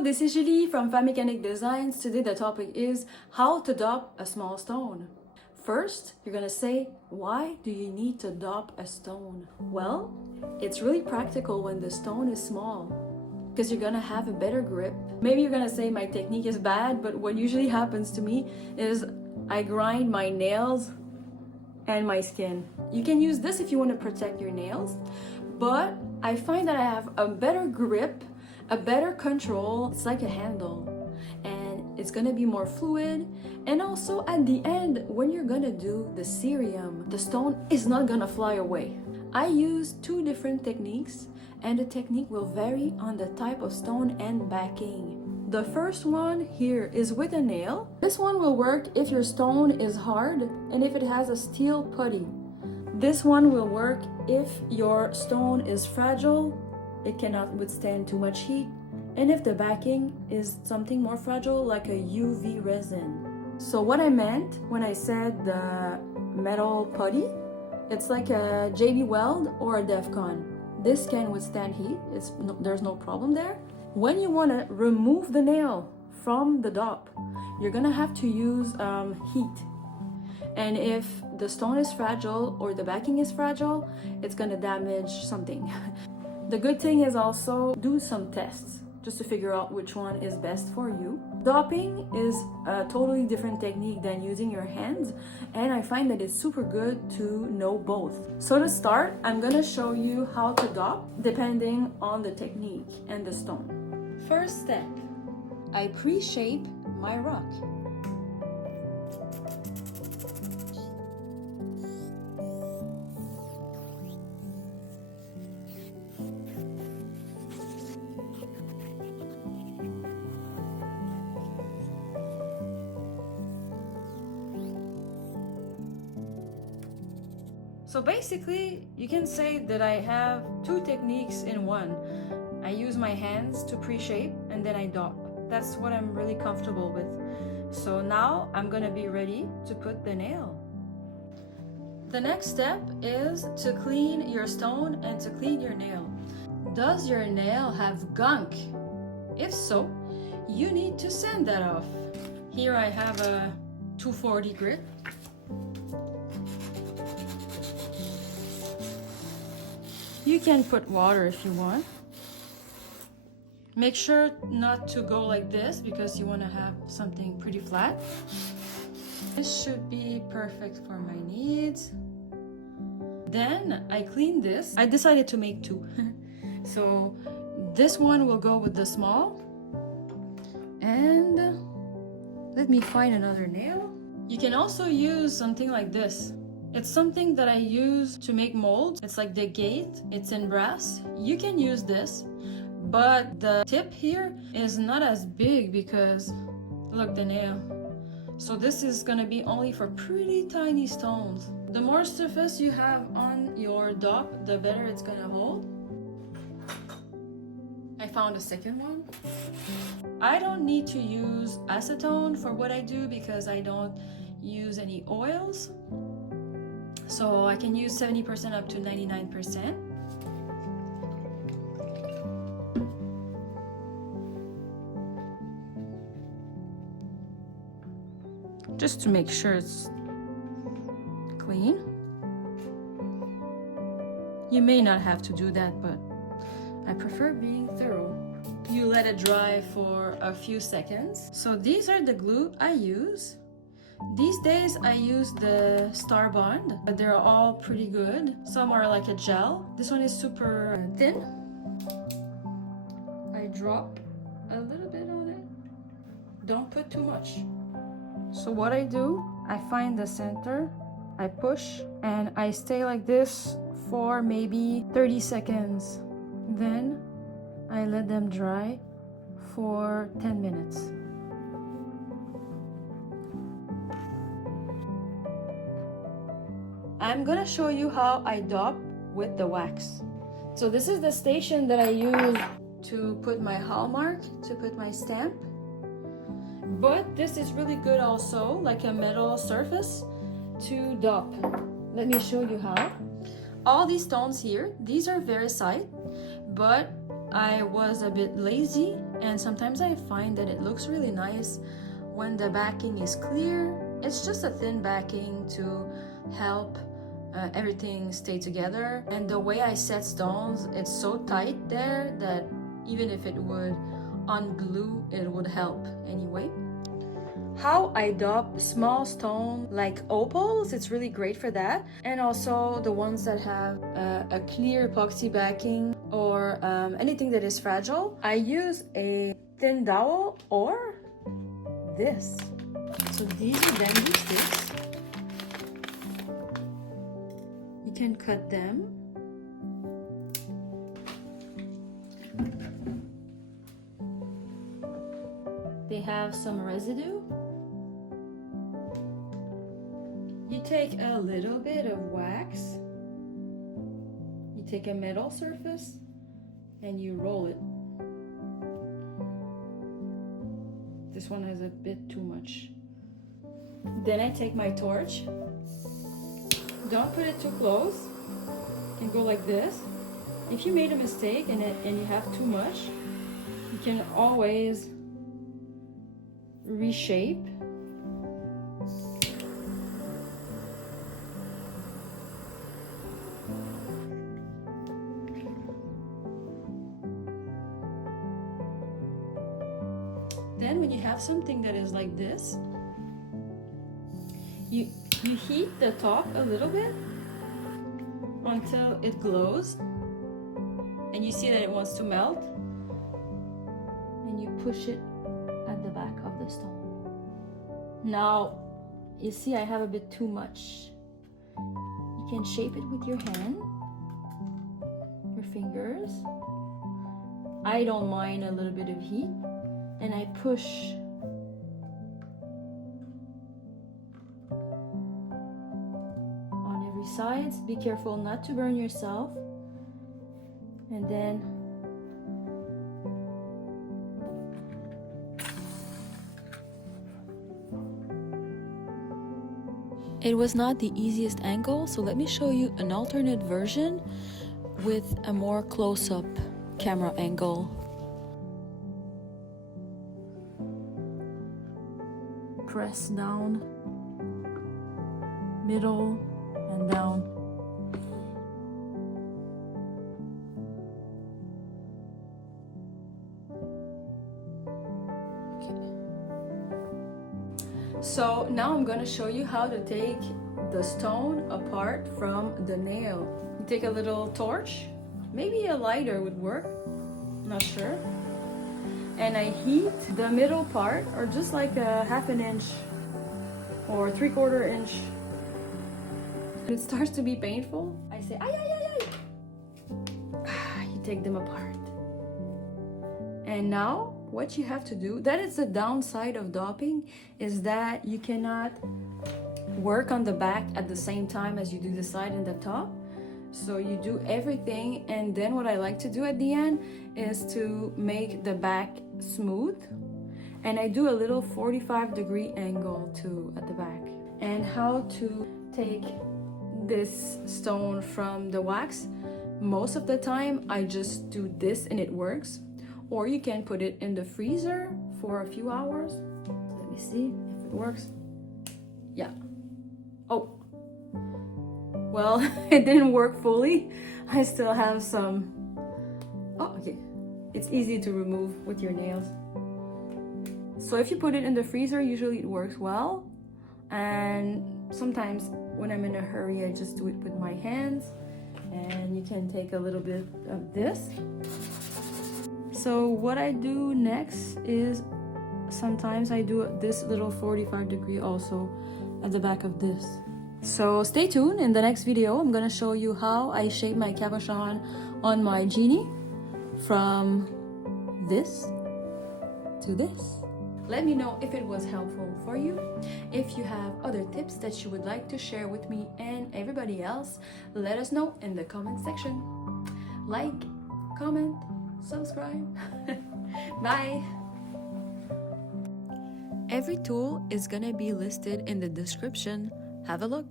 Hello, this is Julie from Femme Mecanique Designs. Today the topic is how to dop a small stone. First, you're gonna say, why do you need to dop a stone? Well, it's really practical when the stone is small because you're gonna have a better grip. Maybe you're gonna say my technique is bad, but what usually happens to me is I grind my nails and my skin. You can use this if you want to protect your nails, but I find that I have a better grip, a better control. It's like a handle and it's gonna be more fluid, and also at the end when you're gonna do the cerium, the stone is not gonna fly away. I use two different techniques and the technique will vary on the type of stone and backing. The first one here is with a nail. This one will work if your stone is hard and if it has a steel putty. This one will work if your stone is fragile, it cannot withstand too much heat, and if the backing is something more fragile like a UV resin. So what I meant when I said the metal putty, it's like a JB Weld or a Defcon. This can withstand heat, there's no problem there. When you want to remove the nail from the dop, you're gonna have to use heat. And if the stone is fragile or the backing is fragile, it's gonna damage something. The good thing is also do some tests just to figure out which one is best for you. Dopping is a totally different technique than using your hands, and I find that it's super good to know both. So to start, I'm gonna show you how to dop depending on the technique and the stone. First step, I pre-shape my rock. So basically, you can say that I have two techniques in one. I use my hands to pre-shape and then I dop. That's what I'm really comfortable with. So now I'm gonna be ready to put the nail. The next step is to clean your stone and to clean your nail. Does your nail have gunk? If so, you need to sand that off. Here I have a 240 grit. You can put water if you want. Make sure not to go like this because you want to have something pretty flat. This should be perfect for my needs. Then I clean this. I decided to make two. So this one will go with the small. And let me find another nail. You can also use something like this. It's something that I use to make molds. It's like the gate, it's in brass. You can use this, but the tip here is not as big because look, the nail. So this is gonna be only for pretty tiny stones. The more surface you have on your dop, the better it's gonna hold. I found a second one. I don't need to use acetone for what I do because I don't use any oils. So I can use 70% up to 99%. Just to make sure it's clean. You may not have to do that, but I prefer being thorough. You let it dry for a few seconds. So these are the glue I use. These days I use the Starbond, but they're all pretty good. Some are like a gel. This one is super thin. I drop a little bit on it. Don't put too much. So what I do, I find the center, I push, and I stay like this for maybe 30 seconds. Then I let them dry for 10 minutes. I'm gonna show you how I dop with the wax. So this is the station that I use to put my hallmark, to put my stamp. But this is really good also, like a metal surface, to dop. Let me show you how. All these stones here, these are very side, but I was a bit lazy And sometimes I find that it looks really nice when the backing is clear. It's just a thin backing to help everything stay together. And the way I set stones, it's so tight there that even if it would unglue, it would help anyway. How I dop small stone like opals, it's really great for that. And also the ones that have a clear epoxy backing or anything that is fragile. I use a thin dowel or this. So these are bamboo sticks. You can cut them. They have some residue. You take a little bit of wax. You take a metal surface and you roll it. This one has a bit too much. Then I take my torch. Don't put it too close and go like this. If you made a mistake and you have too much, you can always reshape. Then when you have something that is like this, you heat the top a little bit until it glows and you see that it wants to melt, and you push it at the back of the stone. Now you see I have a bit too much. You can shape it with your hand, your fingers. I don't mind a little bit of heat, and I push on every side. Be careful not to burn yourself. And then it was not the easiest angle, so let me show you an alternate version with a more close-up camera angle. Press down, middle, and down. So now I'm going to show you how to take the stone apart from the nail. You take a little torch, maybe a lighter would work, not sure. And I heat the middle part, or just like a ½ inch or 3/4 inch. It starts to be painful. I say, ay, ay, ay, ay. You take them apart. And now what you have to do, that is the downside of dopping, is that you cannot work on the back at the same time as you do the side and the top. So you do everything, and then what I like to do at the end is to make the back smooth, and I do a little 45-degree angle too at the back. And how to take this stone from the wax, most of the time I just do this and it works. Or you can put it in the freezer for a few hours. Let me see if it works. Yeah. Oh. Well, it didn't work fully. I still have some. Oh, okay. It's easy to remove with your nails. So if you put it in the freezer, usually it works well. And sometimes when I'm in a hurry, I just do it with my hands. And you can take a little bit of this. So what I do next is sometimes I do this little 45-degree also at the back of this. So stay tuned. In the next video, I'm gonna show you how I shape my cabochon on my genie from this to this. Let me know if it was helpful for you. If you have other tips that you would like to share with me and everybody else, let us know in the comment section. Like, comment, subscribe. Bye. Every tool is gonna be listed in the description. Have a look.